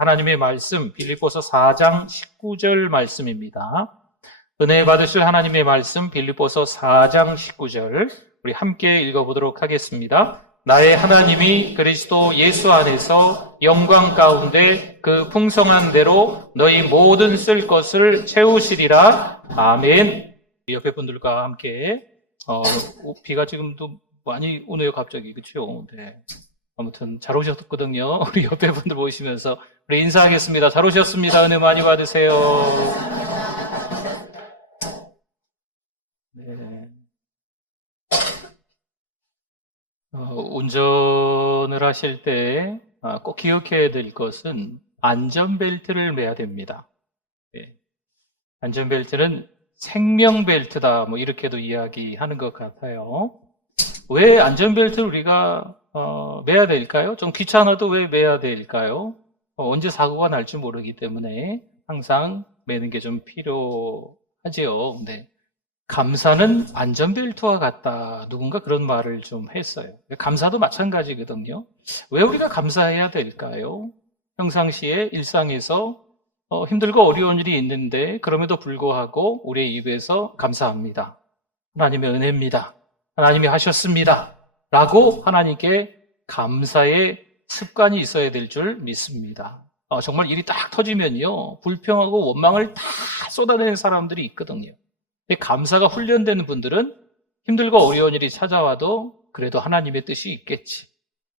하나님의 말씀 빌립보서 4장 19절 말씀입니다. 은혜 받으실 하나님의 말씀 빌립보서 4장 19절 우리 함께 읽어보도록 하겠습니다. 나의 하나님이 그리스도 예수 안에서 영광 가운데 그 풍성한 대로 너희 모든 쓸 것을 채우시리라. 아멘. 옆에 분들과 함께 비가 지금도 많이 오네요. 갑자기. 그렇죠? 네. 아무튼 잘 오셨거든요. 우리 옆에 분들 보시면서 우리 인사하겠습니다. 잘 오셨습니다. 은혜 많이 받으세요. 네. 운전을 하실 때 꼭 기억해야 될 것은 안전벨트를 매야 됩니다. 네. 안전벨트는 생명벨트다, 이렇게도 이야기하는 것 같아요. 왜 안전벨트를 우리가 매야 될까요? 좀 귀찮아도 왜 매야 될까요? 언제 사고가 날지 모르기 때문에 항상 매는 게 좀 필요하지요. 네. 감사는 안전벨트와 같다. 누군가 그런 말을 좀 했어요. 감사도 마찬가지거든요. 왜 우리가 감사해야 될까요? 평상시에 일상에서 힘들고 어려운 일이 있는데 그럼에도 불구하고 우리의 입에서 감사합니다. 하나님의 은혜입니다. 하나님이 하셨습니다. 라고 하나님께 감사의 습관이 있어야 될 줄 믿습니다. 정말 일이 딱 터지면요. 불평하고 원망을 다 쏟아내는 사람들이 있거든요. 감사가 훈련되는 분들은 힘들고 어려운 일이 찾아와도 그래도 하나님의 뜻이 있겠지.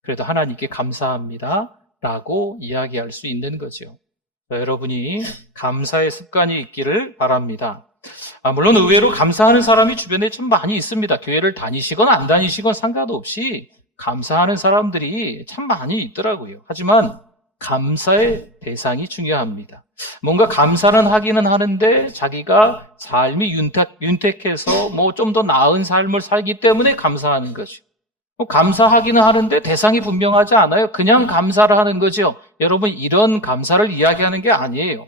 그래도 하나님께 감사합니다. 라고 이야기할 수 있는 거죠. 여러분이 감사의 습관이 있기를 바랍니다. 물론 의외로 감사하는 사람이 주변에 좀 많이 있습니다. 교회를 다니시건 안 다니시건 상관없이 감사하는 사람들이 참 많이 있더라고요. 하지만 감사의 대상이 중요합니다. 뭔가 감사는 하기는 하는데 자기가 삶이 윤택해서 좀 더 나은 삶을 살기 때문에 감사하는 거죠. 감사하기는 하는데 대상이 분명하지 않아요. 그냥 감사를 하는 거죠. 여러분, 이런 감사를 이야기하는 게 아니에요.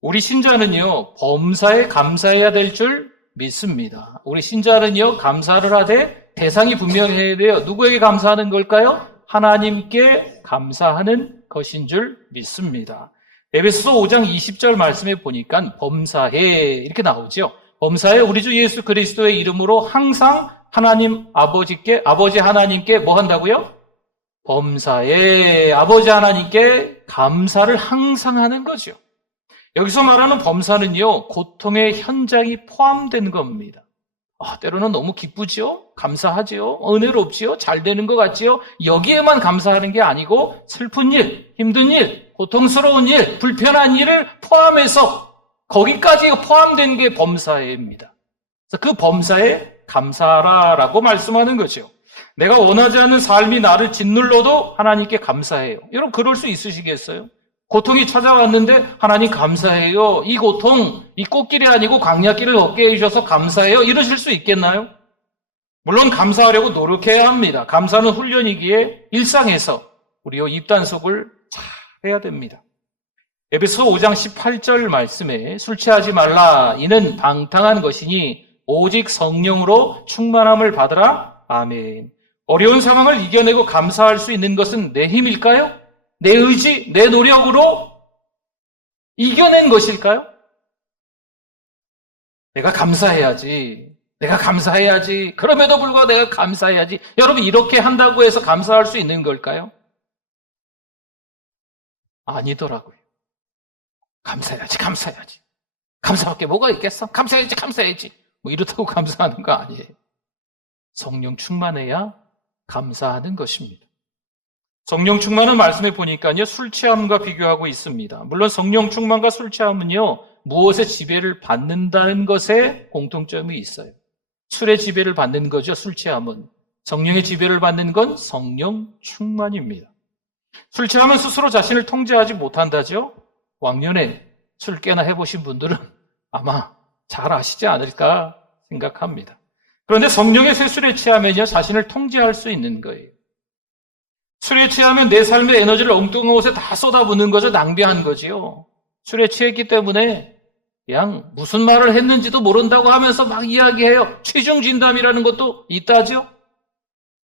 우리 신자는요, 범사에 감사해야 될 줄 믿습니다. 우리 신자는요, 감사를 하되 대상이 분명해야 돼요. 누구에게 감사하는 걸까요? 하나님께 감사하는 것인 줄 믿습니다. 에베소서 5장 20절 말씀에 보니까 범사해 이렇게 나오죠. 범사해 우리 주 예수 그리스도의 이름으로 항상 아버지 하나님께 뭐 한다고요? 범사해 아버지 하나님께 감사를 항상 하는 거죠. 여기서 말하는 범사는요, 고통의 현장이 포함된 겁니다. 때로는 너무 기쁘지요? 감사하지요? 은혜롭지요? 잘 되는 것 같지요? 여기에만 감사하는 게 아니고 슬픈 일, 힘든 일, 고통스러운 일, 불편한 일을 포함해서 거기까지 포함된 게 범사입니다. 그래서 그 범사에 감사하라라고 말씀하는 거죠. 내가 원하지 않는 삶이 나를 짓눌러도 하나님께 감사해요. 여러분 그럴 수 있으시겠어요? 고통이 찾아왔는데 하나님 감사해요. 이 고통, 이 꽃길이 아니고 광야길을 걷게 해주셔서 감사해요. 이러실 수 있겠나요? 물론 감사하려고 노력해야 합니다. 감사는 훈련이기에 일상에서 우리의 입단속을 잘 해야 됩니다. 에베소 5장 18절 말씀에 술 취하지 말라. 이는 방탕한 것이니 오직 성령으로 충만함을 받으라. 아멘. 어려운 상황을 이겨내고 감사할 수 있는 것은 내 힘일까요? 내 의지, 내 노력으로 이겨낸 것일까요? 내가 감사해야지. 그럼에도 불구하고 내가 감사해야지. 여러분 이렇게 한다고 해서 감사할 수 있는 걸까요? 아니더라고요. 감사해야지. 감사밖에 뭐가 있겠어? 감사해야지. 이렇다고 감사하는 거 아니에요. 성령 충만해야 감사하는 것입니다. 성령 충만은 말씀해 보니까요, 술 취함과 비교하고 있습니다. 물론 성령 충만과 술 취함은요, 무엇의 지배를 받는다는 것에 공통점이 있어요. 술의 지배를 받는 거죠, 술 취함은. 성령의 지배를 받는 건 성령 충만입니다. 술 취함은 스스로 자신을 통제하지 못한다죠. 왕년에 술 깨나 해보신 분들은 아마 잘 아시지 않을까 생각합니다. 그런데 성령의 쇠술에 취하면요, 자신을 통제할 수 있는 거예요. 술에 취하면 내 삶의 에너지를 엉뚱한 곳에 다 쏟아붓는 거죠. 낭비한 거지요. 술에 취했기 때문에 그냥 무슨 말을 했는지도 모른다고 하면서 막 이야기해요. 취중진담이라는 것도 있다죠.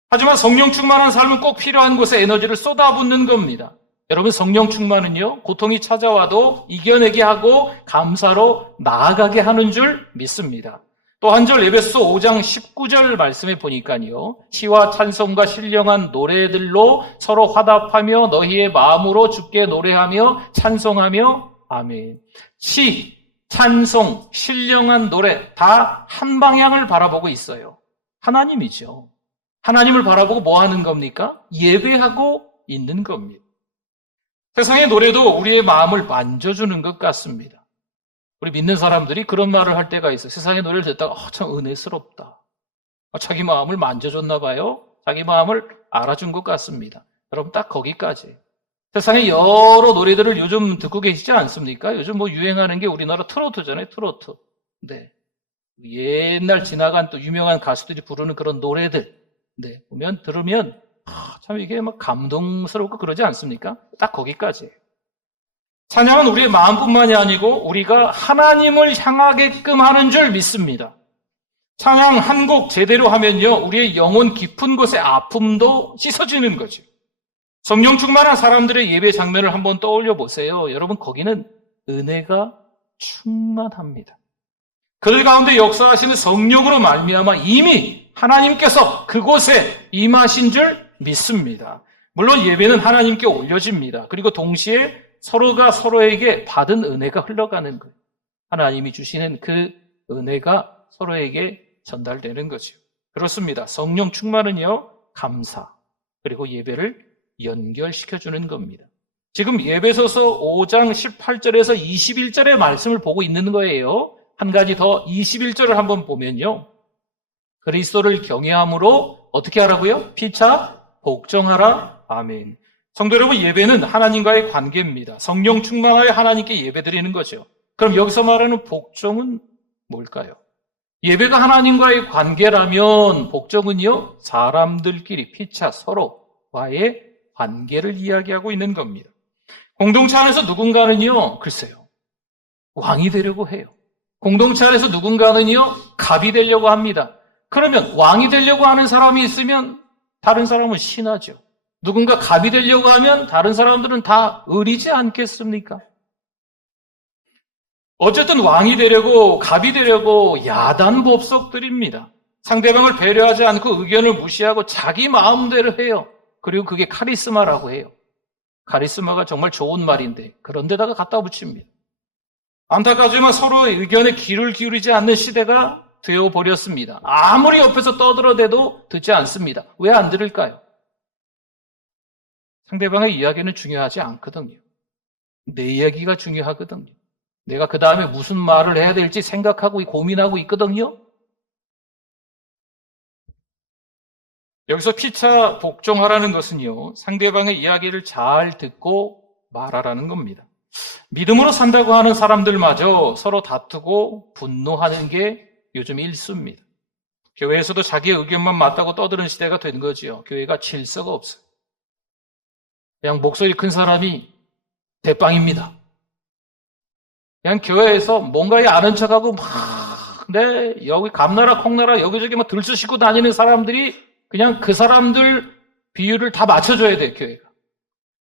하지만 성령 충만한 삶은 꼭 필요한 곳에 에너지를 쏟아붓는 겁니다. 여러분 성령 충만은요, 고통이 찾아와도 이겨내게 하고 감사로 나아가게 하는 줄 믿습니다. 또 한 절 에베소 5장 19절 말씀에 보니까요, 시와 찬송과 신령한 노래들로 서로 화답하며 너희의 마음으로 주께 노래하며 찬송하며 아멘. 시, 찬송, 신령한 노래 다 한 방향을 바라보고 있어요. 하나님이죠. 하나님을 바라보고 뭐 하는 겁니까? 예배하고 있는 겁니다. 세상의 노래도 우리의 마음을 만져주는 것 같습니다. 우리 믿는 사람들이 그런 말을 할 때가 있어요. 세상의 노래를 듣다가 참 은혜스럽다. 자기 마음을 만져줬나 봐요. 자기 마음을 알아준 것 같습니다. 여러분 딱 거기까지. 세상에 여러 노래들을 요즘 듣고 계시지 않습니까? 요즘 뭐 유행하는 게 우리나라 트로트잖아요. 트로트. 네. 옛날 지나간 또 유명한 가수들이 부르는 그런 노래들. 네. 보면 들으면 참 이게 막 감동스럽고 그러지 않습니까? 딱 거기까지. 찬양은 우리의 마음뿐만이 아니고 우리가 하나님을 향하게끔 하는 줄 믿습니다. 찬양 한 곡 제대로 하면요, 우리의 영혼 깊은 곳의 아픔도 씻어지는 거죠. 성령 충만한 사람들의 예배 장면을 한번 떠올려 보세요. 여러분 거기는 은혜가 충만합니다. 그들 가운데 역사하시는 성령으로 말미암아 이미 하나님께서 그곳에 임하신 줄 믿습니다. 물론 예배는 하나님께 올려집니다. 그리고 동시에 서로가 서로에게 받은 은혜가 흘러가는 거예요. 하나님이 주시는 그 은혜가 서로에게 전달되는 거죠. 그렇습니다. 성령 충만은요, 감사, 그리고 예배를 연결시켜주는 겁니다. 지금 에베소서 5장 18절에서 21절의 말씀을 보고 있는 거예요. 한 가지 더 21절을 한번 보면요. 그리스도를 경외함으로 어떻게 하라고요? 피차 복종하라. 아멘. 성도 여러분, 예배는 하나님과의 관계입니다. 성령 충만하여 하나님께 예배드리는 거죠. 그럼 여기서 말하는 복종은 뭘까요? 예배가 하나님과의 관계라면 복종은요, 사람들끼리 피차 서로와의 관계를 이야기하고 있는 겁니다. 공동체 안에서 누군가는요, 글쎄요, 왕이 되려고 해요. 공동체 안에서 누군가는요, 갑이 되려고 합니다. 그러면 왕이 되려고 하는 사람이 있으면 다른 사람은 신하죠. 누군가 갑이 되려고 하면 다른 사람들은 다 의리지 않겠습니까? 어쨌든 왕이 되려고 갑이 되려고 야단 법석들입니다. 상대방을 배려하지 않고 의견을 무시하고 자기 마음대로 해요. 그리고 그게 카리스마라고 해요. 카리스마가 정말 좋은 말인데 그런데다가 갖다 붙입니다. 안타깝지만 서로의 의견에 귀를 기울이지 않는 시대가 되어버렸습니다. 아무리 옆에서 떠들어대도 듣지 않습니다. 왜 안 들을까요? 상대방의 이야기는 중요하지 않거든요. 내 이야기가 중요하거든요. 내가 그 다음에 무슨 말을 해야 될지 생각하고 고민하고 있거든요. 여기서 피차 복종하라는 것은요, 상대방의 이야기를 잘 듣고 말하라는 겁니다. 믿음으로 산다고 하는 사람들마저 서로 다투고 분노하는 게 요즘 일수입니다. 교회에서도 자기의 의견만 맞다고 떠드는 시대가 된 거지요. 교회가 질서가 없어요. 그냥 목소리 큰 사람이 대빵입니다. 그냥 교회에서 뭔가에 아는 척하고 여기 감나라 콩나라 여기저기 막 들쑤시고 다니는 사람들이 그냥 그 사람들 비율을 다 맞춰줘야 돼, 교회가.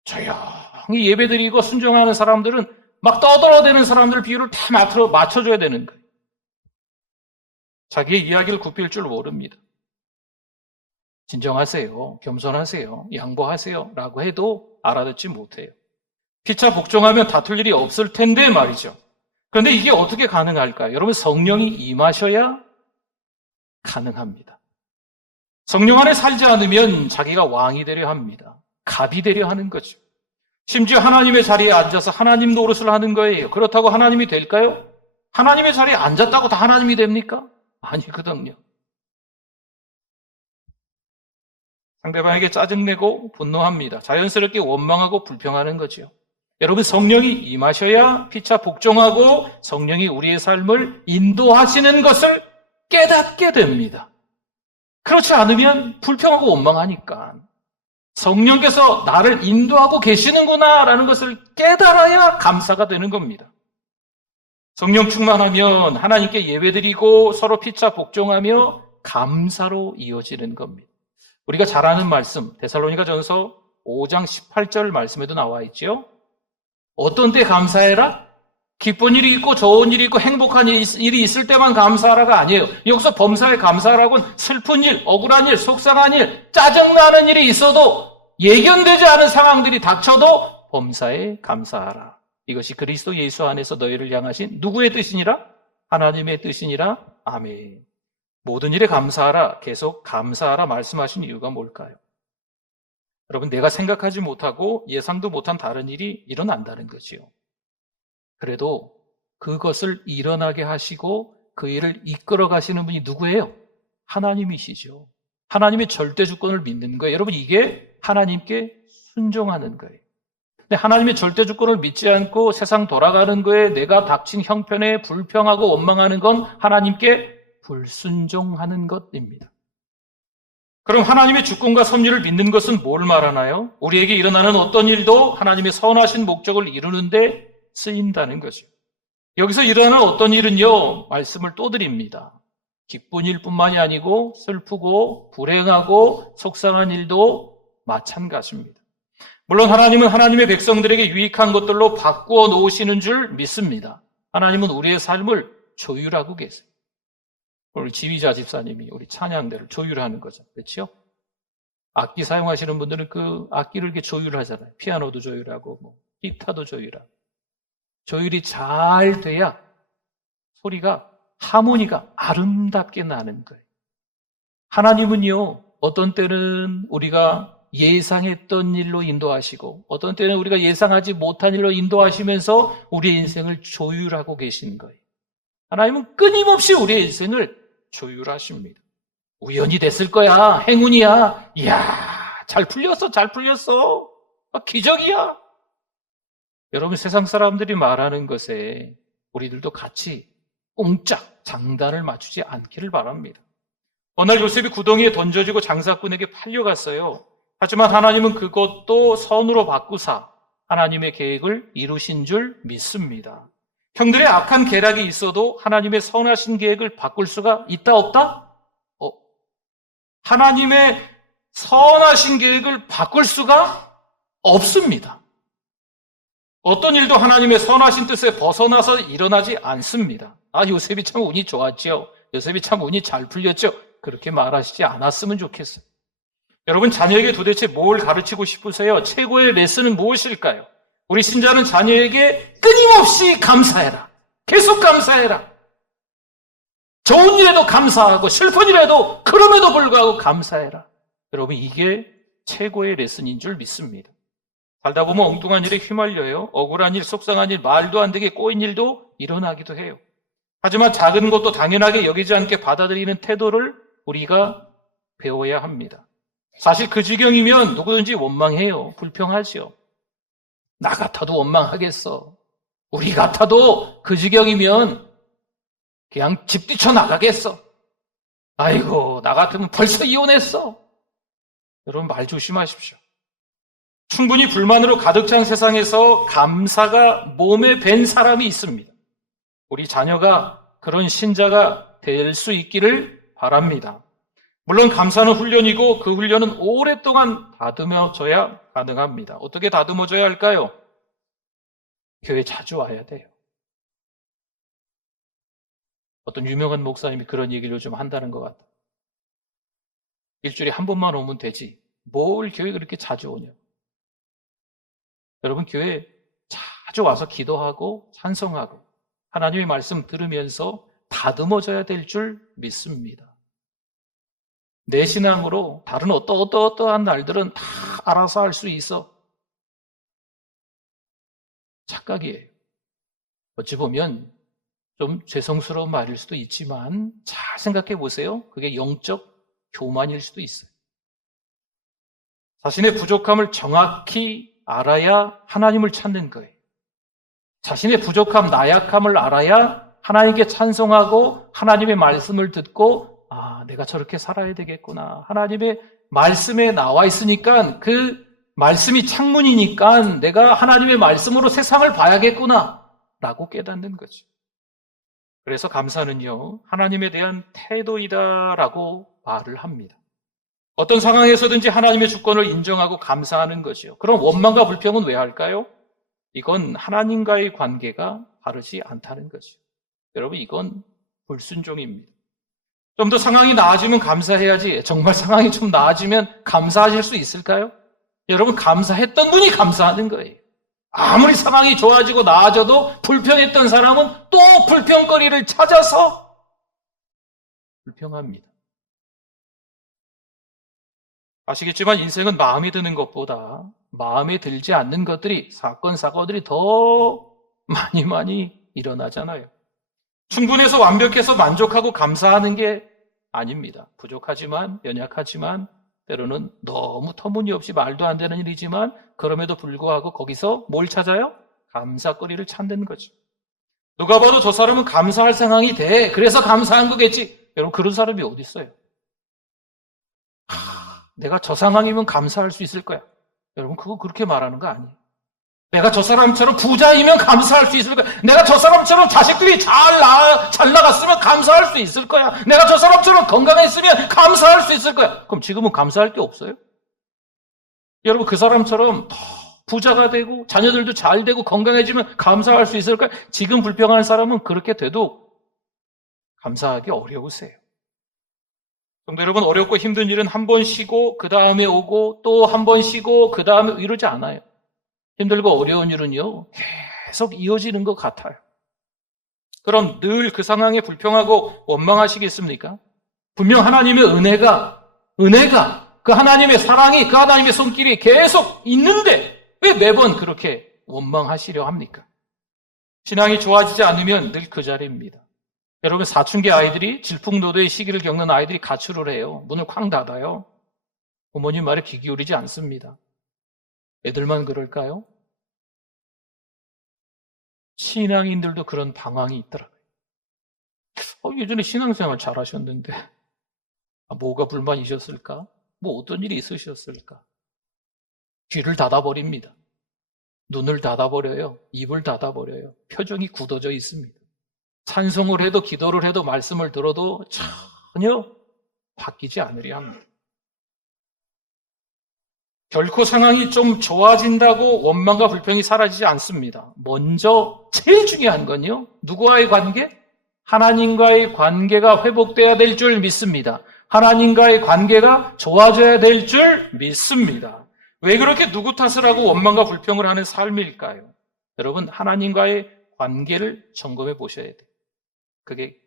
조용히 예배드리고 순종하는 사람들은 막 떠들어대는 사람들 비율을 다 맞춰줘야 되는 거예요. 자기의 이야기를 굽힐 줄 모릅니다. 진정하세요. 겸손하세요. 양보하세요. 라고 해도 알아듣지 못해요. 피차 복종하면 다툴 일이 없을 텐데 말이죠. 그런데 이게 어떻게 가능할까요? 여러분, 성령이 임하셔야 가능합니다. 성령 안에 살지 않으면 자기가 왕이 되려 합니다. 갑이 되려 하는 거죠. 심지어 하나님의 자리에 앉아서 하나님 노릇을 하는 거예요. 그렇다고 하나님이 될까요? 하나님의 자리에 앉았다고 다 하나님이 됩니까? 아니거든요. 상대방에게 짜증내고 분노합니다. 자연스럽게 원망하고 불평하는 거죠. 여러분, 성령이 임하셔야 피차 복종하고 성령이 우리의 삶을 인도하시는 것을 깨닫게 됩니다. 그렇지 않으면 불평하고 원망하니까 성령께서 나를 인도하고 계시는구나라는 것을 깨달아야 감사가 되는 겁니다. 성령 충만하면 하나님께 예배드리고 서로 피차 복종하며 감사로 이어지는 겁니다. 우리가 잘 아는 말씀, 데살로니가전서 5장 18절 말씀에도 나와 있죠. 어떤 때 감사해라? 기쁜 일이 있고 좋은 일이 있고 행복한 일이 있을 때만 감사하라가 아니에요. 여기서 범사에 감사하라고는 슬픈 일, 억울한 일, 속상한 일, 짜증나는 일이 있어도 예견되지 않은 상황들이 닥쳐도 범사에 감사하라. 이것이 그리스도 예수 안에서 너희를 향하신 누구의 뜻이니라? 하나님의 뜻이니라. 아멘. 모든 일에 감사하라. 계속 감사하라 말씀하신 이유가 뭘까요? 여러분, 내가 생각하지 못하고 예상도 못한 다른 일이 일어난다는 거지요. 그래도 그것을 일어나게 하시고 그 일을 이끌어 가시는 분이 누구예요? 하나님이시죠. 하나님의 절대 주권을 믿는 거예요. 여러분, 이게 하나님께 순종하는 거예요. 근데 하나님의 절대 주권을 믿지 않고 세상 돌아가는 거에 내가 닥친 형편에 불평하고 원망하는 건 하나님께 불순종하는 것입니다. 그럼 하나님의 주권과 섭리를 믿는 것은 뭘 말하나요? 우리에게 일어나는 어떤 일도 하나님의 선하신 목적을 이루는데 쓰인다는 거죠. 여기서 일어나는 어떤 일은요, 말씀을 또 드립니다. 기쁜 일뿐만이 아니고 슬프고 불행하고 속상한 일도 마찬가지입니다. 물론 하나님은 하나님의 백성들에게 유익한 것들로 바꾸어 놓으시는 줄 믿습니다. 하나님은 우리의 삶을 조율하고 계세요. 우리 지휘자 집사님이 우리 찬양대를 조율하는 거죠. 그렇죠? 악기 사용하시는 분들은 그 악기를 이렇게 조율하잖아요. 피아노도 조율하고 기타도 조율하고. 조율이 잘 돼야 소리가, 하모니가 아름답게 나는 거예요. 하나님은요, 어떤 때는 우리가 예상했던 일로 인도하시고 어떤 때는 우리가 예상하지 못한 일로 인도하시면서 우리의 인생을 조율하고 계신 거예요. 하나님은 끊임없이 우리의 인생을 조율하십니다. 우연이 됐을 거야. 행운이야. 이야, 잘 풀렸어. 잘 풀렸어. 기적이야. 여러분, 세상 사람들이 말하는 것에 우리들도 같이 꽁짝 장단을 맞추지 않기를 바랍니다. 어느 날 요셉이 구덩이에 던져지고 장사꾼에게 팔려갔어요. 하지만 하나님은 그것도 선으로 바꾸사 하나님의 계획을 이루신 줄 믿습니다. 형들의 악한 계략이 있어도 하나님의 선하신 계획을 바꿀 수가 있다 없다? 하나님의 선하신 계획을 바꿀 수가 없습니다. 어떤 일도 하나님의 선하신 뜻에 벗어나서 일어나지 않습니다. 요셉이 참 운이 좋았죠. 요셉이 참 운이 잘 풀렸죠. 그렇게 말하시지 않았으면 좋겠어요. 여러분, 자녀에게 도대체 뭘 가르치고 싶으세요? 최고의 레슨은 무엇일까요? 우리 신자는 자녀에게 끊임없이 감사해라. 계속 감사해라. 좋은 일에도 감사하고 슬픈 일에도 그럼에도 불구하고 감사해라. 여러분, 이게 최고의 레슨인 줄 믿습니다. 살다 보면 엉뚱한 일에 휘말려요. 억울한 일, 속상한 일, 말도 안 되게 꼬인 일도 일어나기도 해요. 하지만 작은 것도 당연하게 여기지 않게 받아들이는 태도를 우리가 배워야 합니다. 사실 그 지경이면 누구든지 원망해요. 불평하죠. 나 같아도 원망하겠어. 우리 같아도 그 지경이면 그냥 집 뛰쳐나가겠어. 아이고, 나 같으면 벌써 이혼했어. 여러분, 말 조심하십시오. 충분히 불만으로 가득 찬 세상에서 감사가 몸에 밴 사람이 있습니다. 우리 자녀가 그런 신자가 될 수 있기를 바랍니다. 물론 감사는 훈련이고 그 훈련은 오랫동안 다듬어져야 가능합니다. 어떻게 다듬어져야 할까요? 교회 자주 와야 돼요. 어떤 유명한 목사님이 그런 얘기를 좀 한다는 것 같아요. 일주일에 한 번만 오면 되지. 뭘 교회 그렇게 자주 오냐. 여러분, 교회 자주 와서 기도하고 찬송하고 하나님의 말씀 들으면서 다듬어져야 될 줄 믿습니다. 내 신앙으로 다른 어떠한 날들은 다 알아서 할 수 있어. 착각이에요. 어찌 보면 좀 죄송스러운 말일 수도 있지만 잘 생각해 보세요. 그게 영적 교만일 수도 있어요. 자신의 부족함을 정확히 알아야 하나님을 찾는 거예요. 자신의 부족함, 나약함을 알아야 하나님께 찬송하고 하나님의 말씀을 듣고 내가 저렇게 살아야 되겠구나. 하나님의 말씀에 나와 있으니까 그 말씀이 창문이니까 내가 하나님의 말씀으로 세상을 봐야겠구나 라고 깨닫는 거죠. 그래서 감사는요, 하나님에 대한 태도이다라고 말을 합니다. 어떤 상황에서든지 하나님의 주권을 인정하고 감사하는 거죠. 그럼 원망과 불평은 왜 할까요? 이건 하나님과의 관계가 바르지 않다는 거죠. 여러분, 이건 불순종입니다. 좀 더 상황이 나아지면 감사해야지. 정말 상황이 좀 나아지면 감사하실 수 있을까요? 여러분, 감사했던 분이 감사하는 거예요. 아무리 상황이 좋아지고 나아져도 불평했던 사람은 또 불평거리를 찾아서 불평합니다. 아시겠지만 인생은 마음에 드는 것보다 마음에 들지 않는 것들이, 사건들이 더 많이 일어나잖아요. 충분해서 완벽해서 만족하고 감사하는 게 아닙니다. 부족하지만, 연약하지만, 때로는 너무 터무니없이 말도 안 되는 일이지만 그럼에도 불구하고 거기서 뭘 찾아요? 감사거리를 찾는 거죠. 누가 봐도 저 사람은 감사할 상황이 돼. 그래서 감사한 거겠지. 여러분, 그런 사람이 어디 있어요? 내가 저 상황이면 감사할 수 있을 거야. 여러분, 그거 그렇게 말하는 거 아니에요. 내가 저 사람처럼 부자이면 감사할 수 있을 거야. 내가 저 사람처럼 자식들이 잘 나갔으면 감사할 수 있을 거야. 내가 저 사람처럼 건강했으면 감사할 수 있을 거야. 그럼 지금은 감사할 게 없어요? 여러분, 그 사람처럼 더 부자가 되고 자녀들도 잘 되고 건강해지면 감사할 수 있을 거야. 지금 불평하는 사람은 그렇게 돼도 감사하기 어려우세요. 성도 여러분, 어렵고 힘든 일은 한 번 쉬고 그 다음에 오고 또 한 번 쉬고 그 다음에 이러지 않아요. 힘들고 어려운 일은요, 계속 이어지는 것 같아요. 그럼 늘 그 상황에 불평하고 원망하시겠습니까? 분명 하나님의 은혜가 그 하나님의 사랑이, 그 하나님의 손길이 계속 있는데 왜 매번 그렇게 원망하시려 합니까? 신앙이 좋아지지 않으면 늘 그 자리입니다. 여러분, 사춘기 아이들이, 질풍노도의 시기를 겪는 아이들이 가출을 해요. 문을 쾅 닫아요. 부모님 말에 귀 기울이지 않습니다. 애들만 그럴까요? 신앙인들도 그런 방황이 있더라고요. 예전에 신앙생활 잘하셨는데 뭐가 불만이셨을까? 뭐 어떤 일이 있으셨을까? 귀를 닫아버립니다. 눈을 닫아버려요. 입을 닫아버려요. 표정이 굳어져 있습니다. 찬송을 해도 기도를 해도 말씀을 들어도 전혀 바뀌지 않으려 합니다. 결코 상황이 좀 좋아진다고 원망과 불평이 사라지지 않습니다. 먼저 제일 중요한 건요, 누구와의 관계? 하나님과의 관계가 회복돼야 될 줄 믿습니다. 하나님과의 관계가 좋아져야 될 줄 믿습니다. 왜 그렇게 누구 탓을 하고 원망과 불평을 하는 삶일까요? 여러분, 하나님과의 관계를 점검해 보셔야 돼요. 그게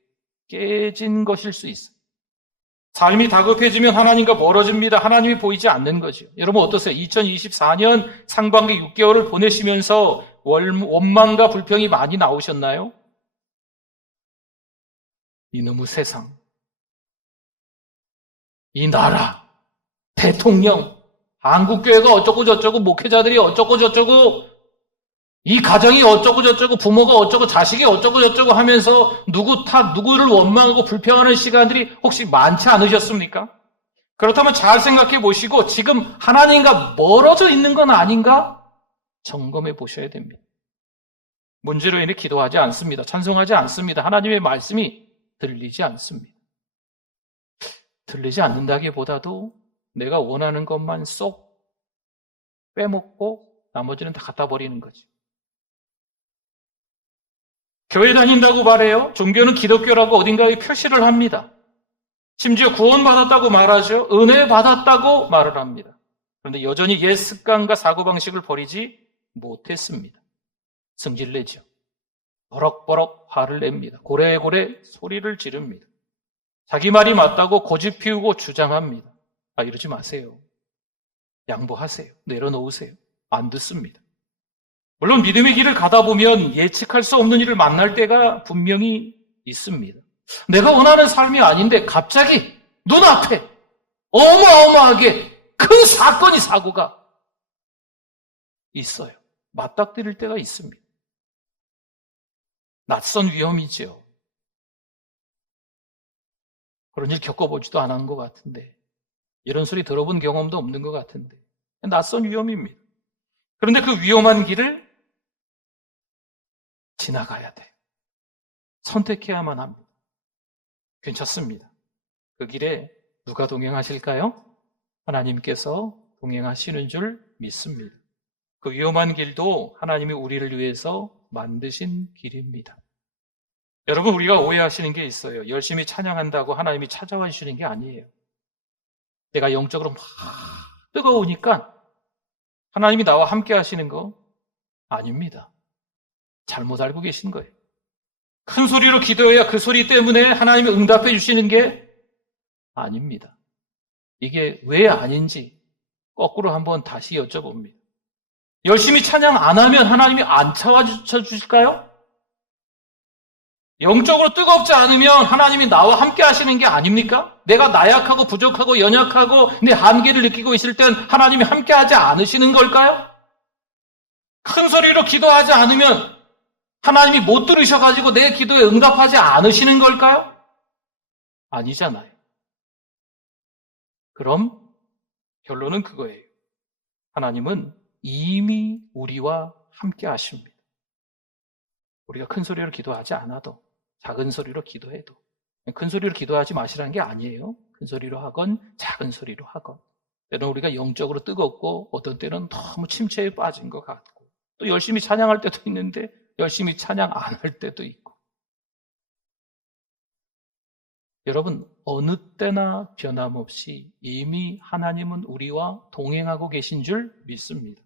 깨진 것일 수 있어요. 삶이 다급해지면 하나님과 멀어집니다. 하나님이 보이지 않는 거죠. 여러분, 어떠세요? 2024년 상반기 6개월을 보내시면서 원망과 불평이 많이 나오셨나요? 이놈의 세상, 이 나라, 대통령, 한국교회가 어쩌고 저쩌고, 목회자들이 어쩌고 저쩌고, 이 가정이 어쩌고 저쩌고, 부모가 어쩌고, 자식이 어쩌고 저쩌고 하면서 누구를 원망하고 불평하는 시간들이 혹시 많지 않으셨습니까? 그렇다면 잘 생각해 보시고 지금 하나님과 멀어져 있는 건 아닌가? 점검해 보셔야 됩니다. 문제로 인해 기도하지 않습니다. 찬송하지 않습니다. 하나님의 말씀이 들리지 않습니다. 들리지 않는다기보다도 내가 원하는 것만 쏙 빼먹고 나머지는 다 갖다 버리는 거지. 교회 다닌다고 말해요. 종교는 기독교라고 어딘가에 표시를 합니다. 심지어 구원받았다고 말하죠. 은혜 받았다고 말을 합니다. 그런데 여전히 옛 습관과 사고방식을 버리지 못했습니다. 승질내죠. 버럭버럭 화를 냅니다. 고래고래 소리를 지릅니다. 자기 말이 맞다고 고집 피우고 주장합니다. 이러지 마세요. 양보하세요. 내려놓으세요. 안 듣습니다. 물론 믿음의 길을 가다 보면 예측할 수 없는 일을 만날 때가 분명히 있습니다. 내가 원하는 삶이 아닌데 갑자기 눈앞에 어마어마하게 큰 사고가 있어요. 맞닥뜨릴 때가 있습니다. 낯선 위험이죠. 그런 일 겪어보지도 않은 것 같은데, 이런 소리 들어본 경험도 없는 것 같은데, 낯선 위험입니다. 그런데 그 위험한 길을 지나가야 돼. 선택해야만 합니다. 괜찮습니다. 그 길에 누가 동행하실까요? 하나님께서 동행하시는 줄 믿습니다. 그 위험한 길도 하나님이 우리를 위해서 만드신 길입니다. 여러분, 우리가 오해하시는 게 있어요. 열심히 찬양한다고 하나님이 찾아와 주시는 게 아니에요. 내가 영적으로 막 뜨거우니까 하나님이 나와 함께 하시는 거 아닙니다. 잘못 알고 계신 거예요. 큰 소리로 기도해야 그 소리 때문에 하나님이 응답해 주시는 게 아닙니다. 이게 왜 아닌지 거꾸로 한번 다시 여쭤봅니다. 열심히 찬양 안 하면 하나님이 안 찾아주실까요? 영적으로 뜨겁지 않으면 하나님이 나와 함께 하시는 게 아닙니까? 내가 나약하고 부족하고 연약하고 내 한계를 느끼고 있을 땐 하나님이 함께 하지 않으시는 걸까요? 큰 소리로 기도하지 않으면 하나님이 못 들으셔가지고 내 기도에 응답하지 않으시는 걸까요? 아니잖아요. 그럼 결론은 그거예요. 하나님은 이미 우리와 함께 하십니다. 우리가 큰 소리로 기도하지 않아도 작은 소리로 기도해도 큰 소리로 기도하지 마시라는 게 아니에요. 큰 소리로 하건 작은 소리로 하건 때로는 우리가 영적으로 뜨겁고 어떤 때는 너무 침체에 빠진 것 같고 또 열심히 찬양할 때도 있는데 열심히 찬양 안 할 때도 있고 여러분 어느 때나 변함없이 이미 하나님은 우리와 동행하고 계신 줄 믿습니다.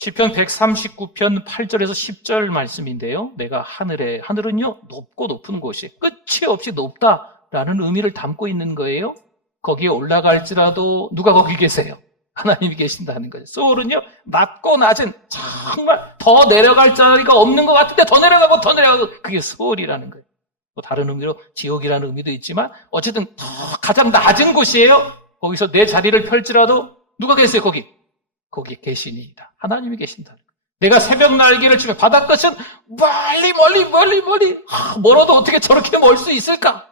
시편 139편 8절에서 10절 말씀인데요. 내가 하늘은요 높고 높은 곳이 끝이 없이 높다라는 의미를 담고 있는 거예요. 거기에 올라갈지라도 누가 거기 계세요? 하나님이 계신다는 거죠. 소울은요 낮고 낮은 정말 더 내려갈 자리가 없는 것 같은데 더 내려가고 더 내려가고 그게 소울이라는 거예요. 뭐 다른 의미로 지옥이라는 의미도 있지만 어쨌든 더 가장 낮은 곳이에요. 거기서 내 자리를 펼지라도 누가 계세요? 거기 계시니이다. 하나님이 계신다. 내가 새벽 날개를 치면 바다 끝은 멀리 멀어도 어떻게 저렇게 멀 수 있을까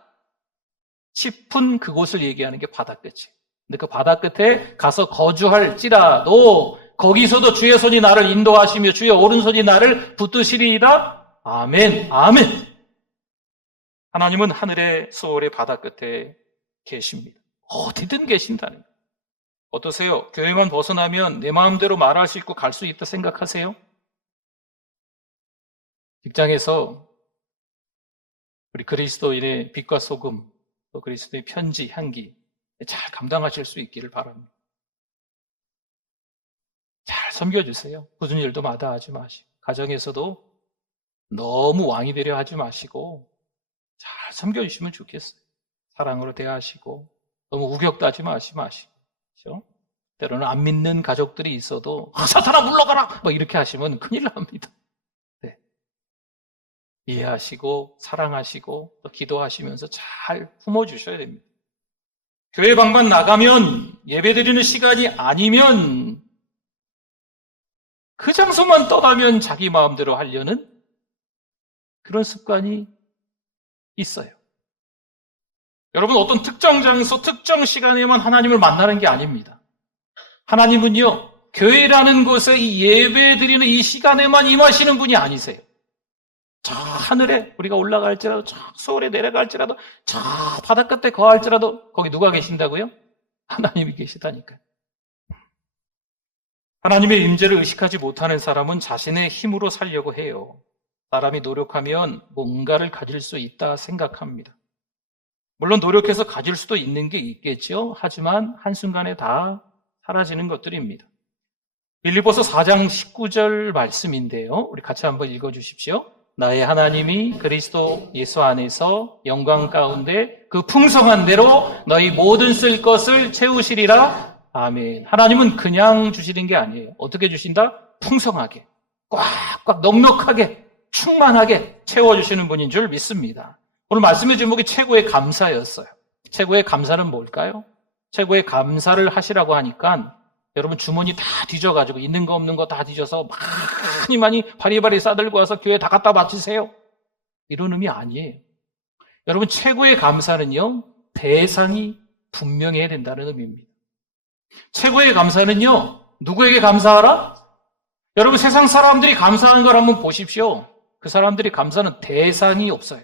싶은 그곳을 얘기하는 게 바다 끝이에요. 근데 그 바다 끝에 가서 거주할지라도 거기서도 주의 손이 나를 인도하시며 주의 오른손이 나를 붙드시리이다. 아멘. 아멘. 하나님은 하늘의 소울의 바다 끝에 계십니다. 어디든 계신다는 거예요. 어떠세요? 교회만 벗어나면 내 마음대로 말할 수 있고 갈 수 있다 생각하세요? 직장에서 우리 그리스도인의 빛과 소금, 또 그리스도의 편지, 향기 잘 감당하실 수 있기를 바랍니다. 잘 섬겨주세요. 굳은 일도 마다하지 마시고 가정에서도 너무 왕이 되려 하지 마시고 잘 섬겨주시면 좋겠어요. 사랑으로 대하시고 너무 우격다지 마시고 그렇죠? 때로는 안 믿는 가족들이 있어도 사탄아 물러가라! 뭐 이렇게 하시면 큰일 납니다. 네. 이해하시고 사랑하시고 또 기도하시면서 잘 품어주셔야 됩니다. 교회 방만 나가면 예배드리는 시간이 아니면 그 장소만 떠나면 자기 마음대로 하려는 그런 습관이 있어요. 여러분 어떤 특정 장소, 특정 시간에만 하나님을 만나는 게 아닙니다. 하나님은요, 교회라는 곳에 이 예배 드리는 이 시간에만 임하시는 분이 아니세요. 저 하늘에 우리가 올라갈지라도, 저 서울에 내려갈지라도, 저 바닷가에 거할지라도 거기 누가 계신다고요? 하나님이 계시다니까요. 하나님의 임재를 의식하지 못하는 사람은 자신의 힘으로 살려고 해요. 사람이 노력하면 뭔가를 가질 수 있다 생각합니다. 물론 노력해서 가질 수도 있는 게 있겠죠. 하지만 한순간에 다 사라지는 것들입니다. 빌립보서 4장 19절 말씀인데요. 우리 같이 한번 읽어주십시오. 나의 하나님이 그리스도 예수 안에서 영광 가운데 그 풍성한 대로 너희 모든 쓸 것을 채우시리라. 아멘. 하나님은 그냥 주시는 게 아니에요. 어떻게 주신다? 풍성하게, 꽉꽉 넉넉하게, 충만하게 채워주시는 분인 줄 믿습니다. 오늘 말씀의 제목이 최고의 감사였어요. 최고의 감사는 뭘까요? 최고의 감사를 하시라고 하니까 여러분 주머니 다 뒤져가지고 있는 거 없는 거 다 뒤져서 많이 바리바리 싸들고 와서 교회 다 갖다 바치세요. 이런 의미 아니에요. 여러분 최고의 감사는요. 대상이 분명해야 된다는 의미입니다. 최고의 감사는요. 누구에게 감사하라? 여러분 세상 사람들이 감사하는 걸 한번 보십시오. 그 사람들이 감사하는 대상이 없어요.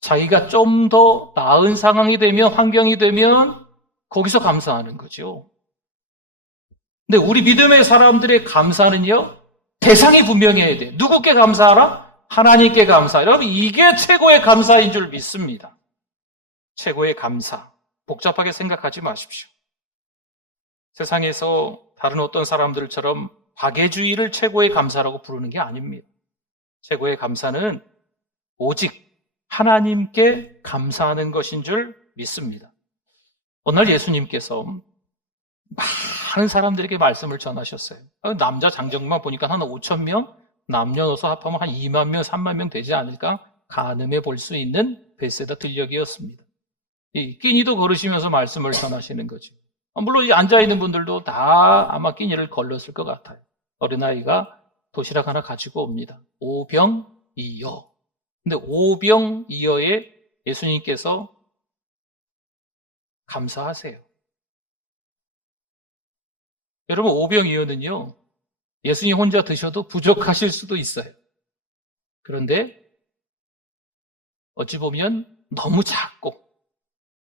자기가 좀 더 나은 상황이 되면, 환경이 되면 거기서 감사하는 거죠. 근데 우리 믿음의 사람들의 감사는요, 대상이 분명해야 돼. 누구께 감사하라? 하나님께 감사하라. 여러분, 이게 최고의 감사인 줄 믿습니다. 최고의 감사. 복잡하게 생각하지 마십시오. 세상에서 다른 어떤 사람들처럼 박애주의를 최고의 감사라고 부르는 게 아닙니다. 최고의 감사는 오직 하나님께 감사하는 것인 줄 믿습니다. 어느 날 예수님께서 많은 사람들에게 말씀을 전하셨어요. 남자 장정만 보니까 한 5천 명, 남녀노소 합하면 한 2만 명, 3만 명 되지 않을까 가늠해 볼 수 있는 베세다 들녘이었습니다. 이 끼니도 걸으시면서 말씀을 전하시는 거죠. 물론 이 앉아있는 분들도 다 아마 끼니를 걸렀을 것 같아요. 어린아이가 도시락 하나 가지고 옵니다. 오병이어. 근데 오병이어에 예수님께서 감사하세요. 여러분, 오병이어는요, 예수님 혼자 드셔도 부족하실 수도 있어요. 그런데 어찌 보면 너무 작고,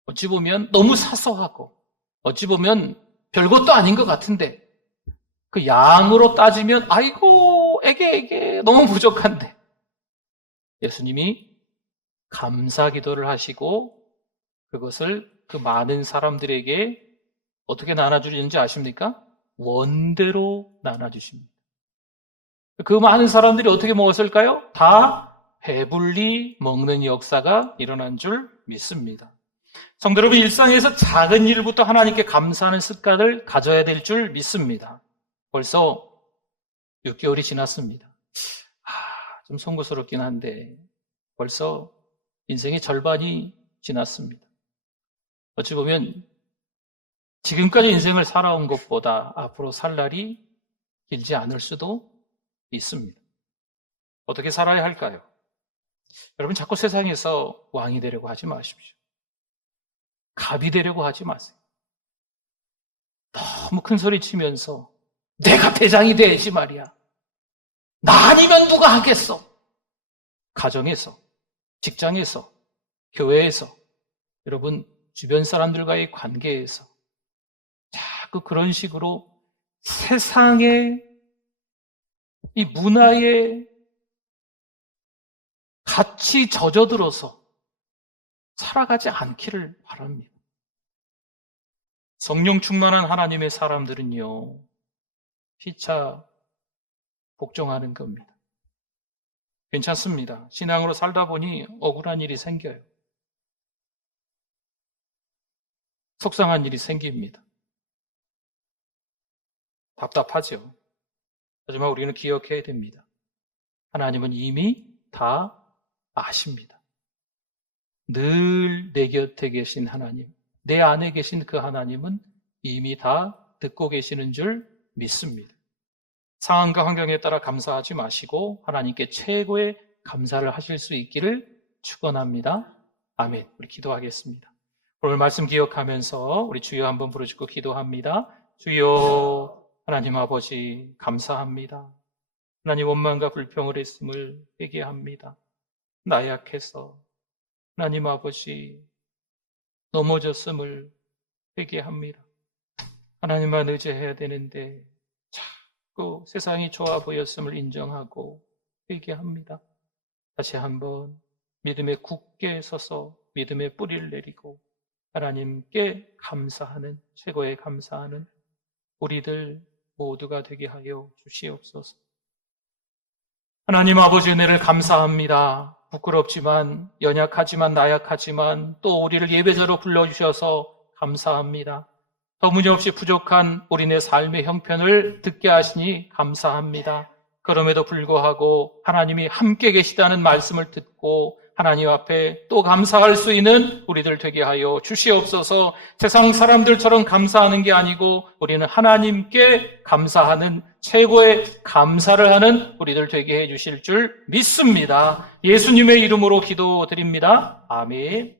어찌 보면 너무 사소하고, 어찌 보면 별것도 아닌 것 같은데, 그 양으로 따지면 아이고 애게 너무 부족한데, 예수님이 감사 기도를 하시고 그것을 그 많은 사람들에게 어떻게 나눠주는지 아십니까? 원대로 나눠주십니다. 그 많은 사람들이 어떻게 먹었을까요? 다 배불리 먹는 역사가 일어난 줄 믿습니다. 성도 여러분, 일상에서 작은 일부터 하나님께 감사하는 습관을 가져야 될 줄 믿습니다. 벌써 6개월이 지났습니다. 좀 송구스럽긴 한데 벌써 인생의 절반이 지났습니다. 어찌 보면 지금까지 인생을 살아온 것보다 앞으로 살 날이 길지 않을 수도 있습니다. 어떻게 살아야 할까요? 여러분, 자꾸 세상에서 왕이 되려고 하지 마십시오. 갑이 되려고 하지 마세요. 너무 큰 소리 치면서 내가 대장이 돼야지 말이야. 나 아니면 누가 하겠어? 가정에서, 직장에서, 교회에서, 여러분 주변 사람들과의 관계에서 자꾸 그런 식으로 세상의 이 문화에 같이 젖어들어서 살아가지 않기를 바랍니다. 성령 충만한 하나님의 사람들은요, 피차 복종하는 겁니다. 괜찮습니다. 신앙으로 살다 보니 억울한 일이 생겨요. 속상한 일이 생깁니다. 답답하죠. 하지만 우리는 기억해야 됩니다. 하나님은 이미 다 아십니다. 늘 내 곁에 계신 하나님, 내 안에 계신 그 하나님은 이미 다 듣고 계시는 줄 믿습니다. 상황과 환경에 따라 감사하지 마시고 하나님께 최고의 감사를 하실 수 있기를 축원합니다. 아멘. 우리 기도하겠습니다. 오늘 말씀 기억하면서 우리 주여 한번 부르짖고 기도합니다. 주여, 하나님 아버지 감사합니다. 하나님, 원망과 불평을 했음을 회개합니다. 나약해서 하나님 아버지 넘어졌음을 회개합니다. 하나님만 의지해야 되는데 자꾸 세상이 좋아 보였음을 인정하고 회개합니다. 다시 한번 믿음에 굳게 서서 믿음의 뿌리를 내리고 하나님께 감사하는, 최고의 감사하는 우리들 모두가 되게 하여 주시옵소서. 하나님 아버지, 은혜를 감사합니다. 부끄럽지만, 연약하지만, 나약하지만 또 우리를 예배자로 불러주셔서 감사합니다. 터무니없이 부족한 우리네 삶의 형편을 듣게 하시니 감사합니다. 그럼에도 불구하고 하나님이 함께 계시다는 말씀을 듣고 하나님 앞에 또 감사할 수 있는 우리들 되게 하여 주시옵소서. 세상 사람들처럼 감사하는 게 아니고 우리는 하나님께 감사하는, 최고의 감사를 하는 우리들 되게 해 주실 줄 믿습니다. 예수님의 이름으로 기도드립니다. 아멘.